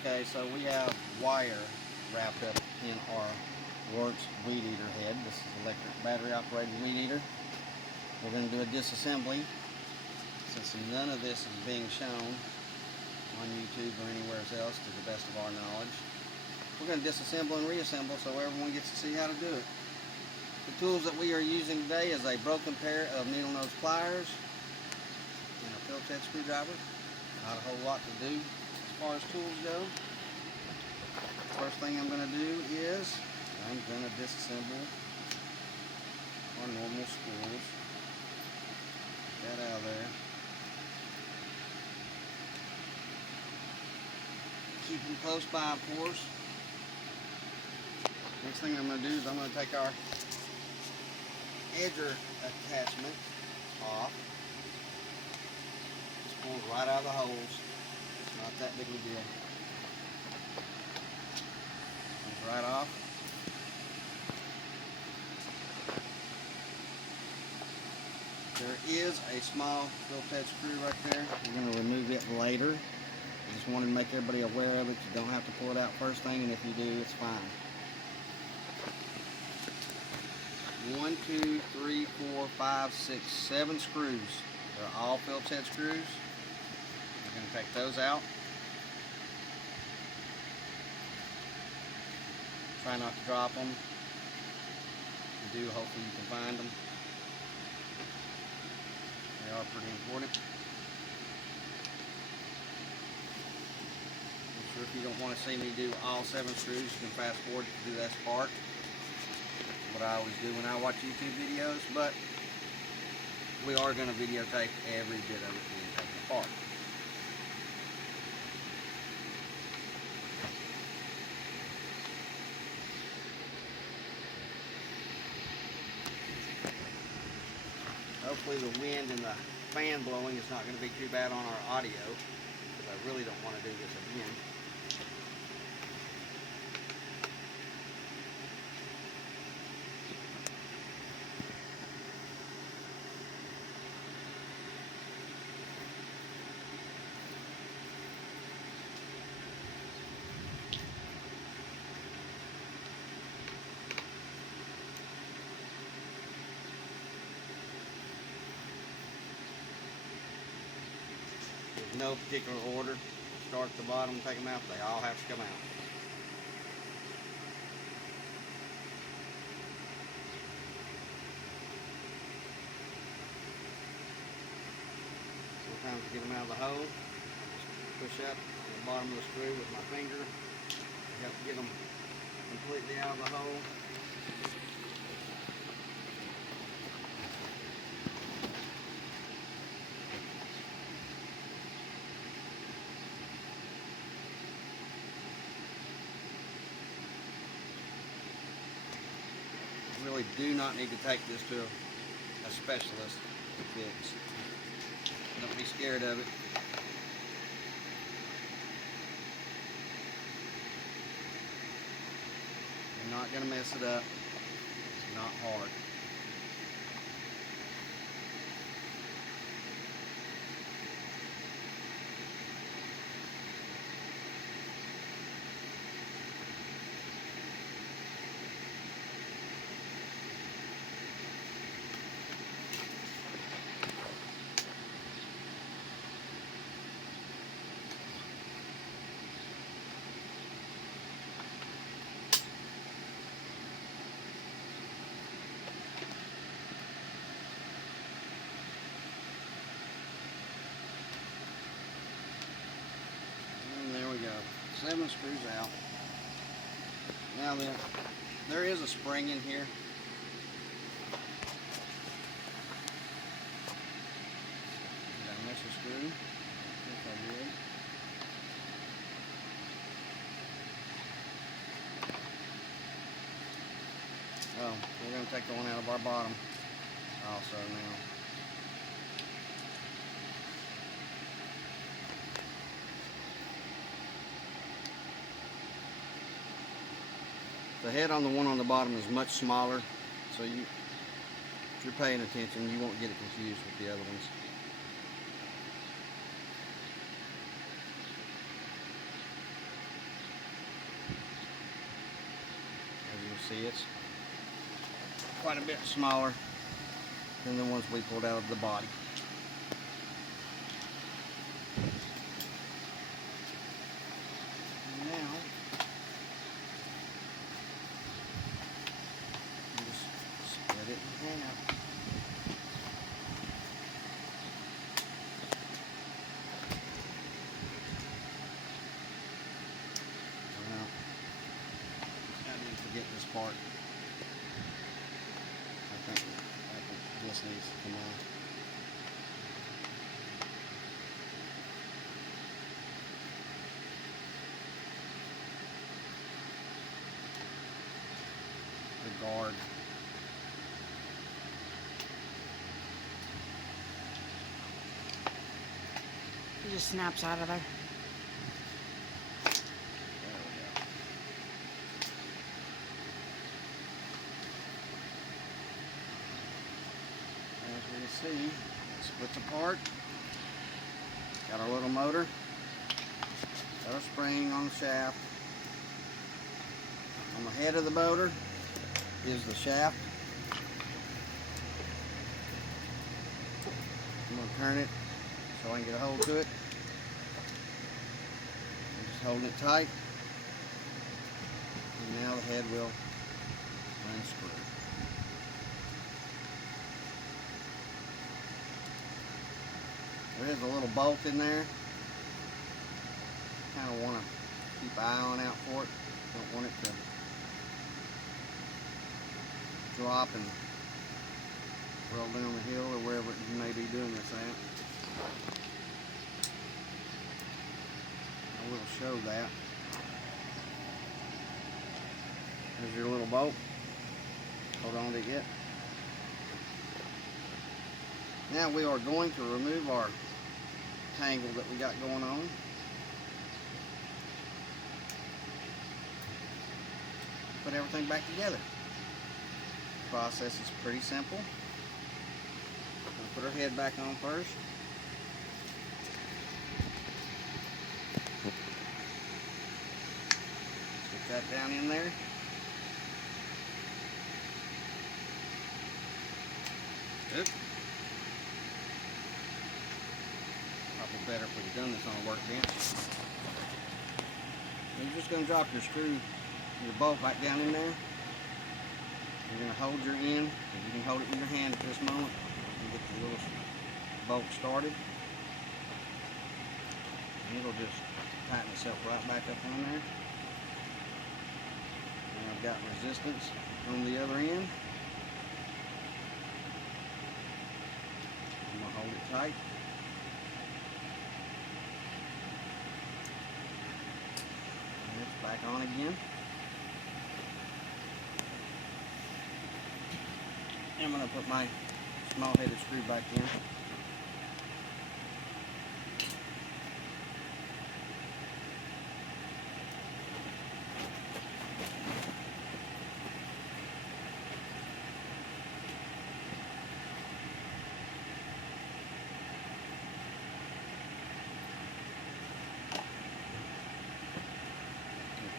Okay, so we have wire wrapped up in our Worx weed eater head. This is electric battery operated weed eater. We're going to do a disassembly since none of this is being shown on YouTube or anywhere else to the best of our knowledge. We're going to disassemble and reassemble so everyone gets to see how to do it. The tools that we are using today is a broken pair of needle nose pliers and a Phillips head screwdriver. Not a whole lot to do as far as tools go. First thing I'm going to do is I'm going to disassemble our normal spools. Get that out of there. Keep them close by, of course. Next thing I'm going to do is I'm going to take our edger attachment off. Just pulls right out of the holes. It's not that big of a deal. Comes right off. There is a small Phillips head screw right there. We're going to remove it later. I just wanted to make everybody aware of it. You don't have to pull it out first thing, and if you do, it's fine. 1, 2, 3, 4, 5, 6, 7 screws. They're all Phillips head screws. We're going to take those out. Try not to drop them. If you do, hopefully you can find them. They are pretty important. If you don't want to see me do all 7 screws, you can fast forward to this part. What I always do when I watch YouTube videos, but we are going to videotape every bit of it being taken apart. Hopefully the wind and the fan blowing is not going to be too bad on our audio, because I really don't want to do this again. No particular order. Start at the bottom and take them out. They all have to come out. Sometimes to get them out of the hole, just push up on the bottom of the screw with my finger to help get them completely out of the hole. Really do not need to take this to a specialist to fix. Don't be scared of it. You're not going to mess it up. It's not hard. And there we go. 7 screws out. Now then, there is a spring in here. Did I miss a screw? I think I did. Oh, we're going to take the one out of our bottom also now. The head on the one on the bottom is much smaller, so if you're paying attention, you won't get it confused with the other ones. see it's quite a bit smaller than the ones we pulled out of the body. Now, you just split it in half. Well, I didn't forget this part. I think this needs to come on. The guard. It just snaps out of there. There we go. As we can see, it splits apart. Got our little motor. Got a spring on the shaft. On the head of the motor is the shaft. I'm going to turn it so I can get a hold to it. I'm just holding it tight. And now the head will unscrew. There is a little bolt in there. Kind of want to keep an eye out for it. Don't want it to drop and roll down the hill or wherever you may be doing this at. I will show that. There's your little bolt. Hold on to it yet. Now we are going to remove our tangle that we got going on. Put everything back together. The process is pretty simple. We'll put our head back on first. Stick that down in there. Good. Probably better if we'd done this on a workbench. You're just going to drop your your bolt back down in there. You're going to hold your end. You can hold it in your hand at this moment and get the little bolt started. And it'll just tighten itself right back up on there. And I've got resistance on the other end. I'm going to hold it tight. And it's back on again. I'm going to put my small headed screw back in.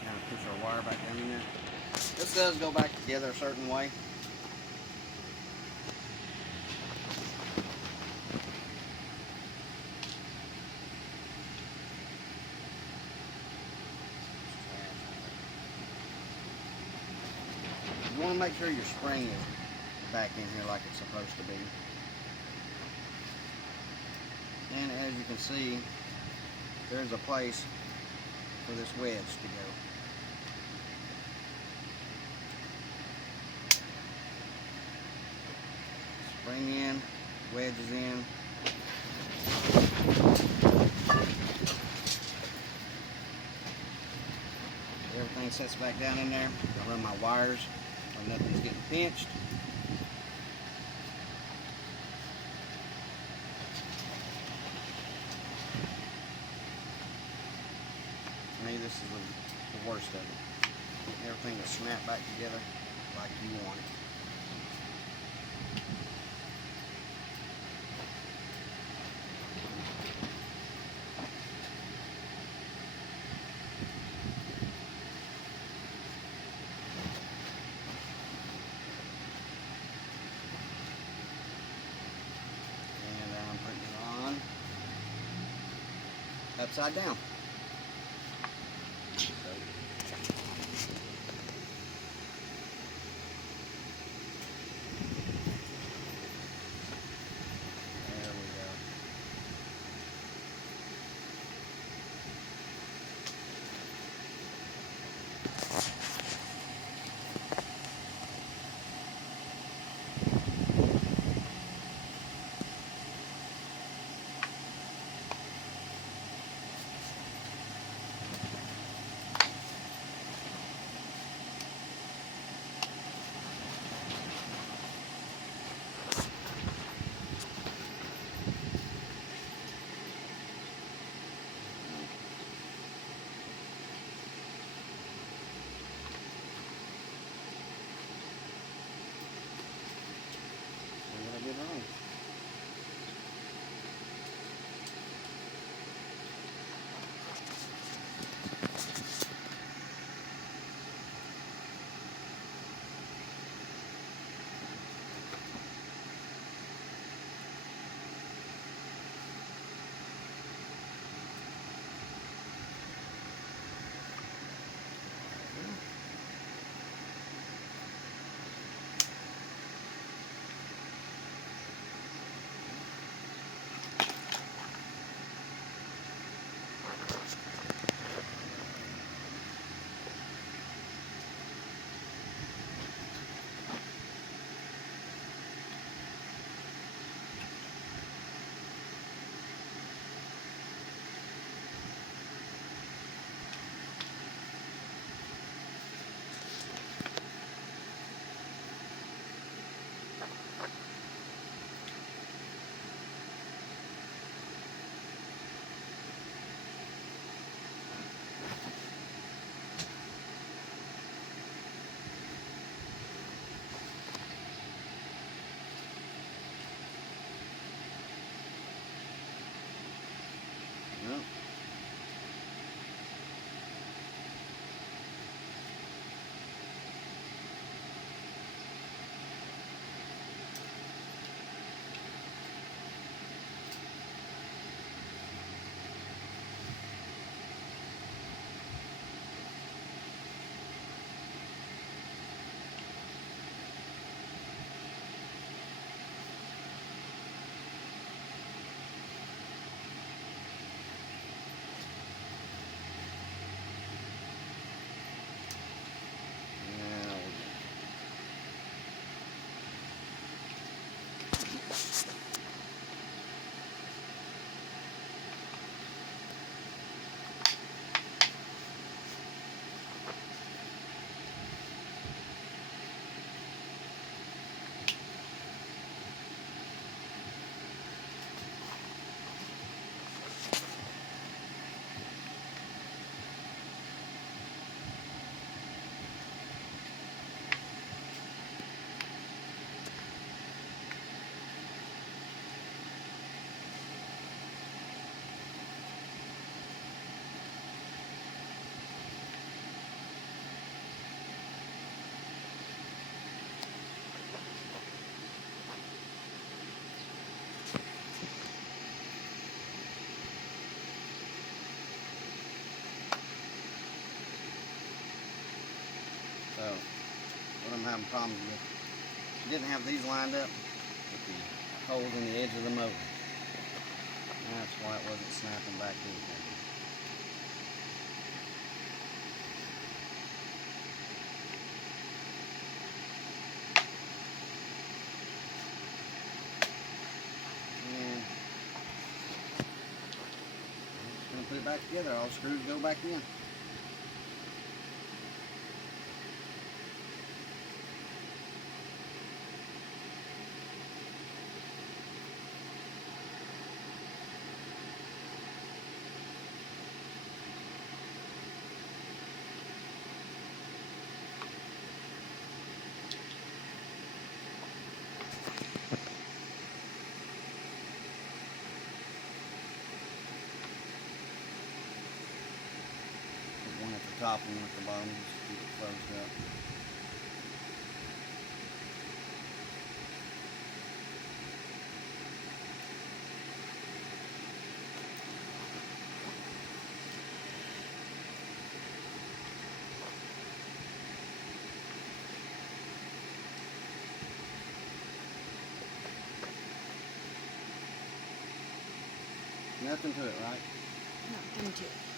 Kind of push our wire back down in there. This does go back together a certain way. You want to make sure your spring is back in here like it's supposed to be. And as you can see, there's a place for this wedge to go. Spring in, wedge is in. Everything sets back down in there. I run my wires so nothing's getting pinched. To me, this is the worst of it. Getting everything to snap back together like you want it. upside down. There we go. What did I get wrong? Yep. So, what I'm having problems with, didn't have these lined up with the holes in the edge of the motor. That's why it wasn't snapping back in. And I'm just going to put it back together. All the screws go back in. One at the top and one at the bottom, just to keep it closed up. Nothing to it, right? Nothing to it.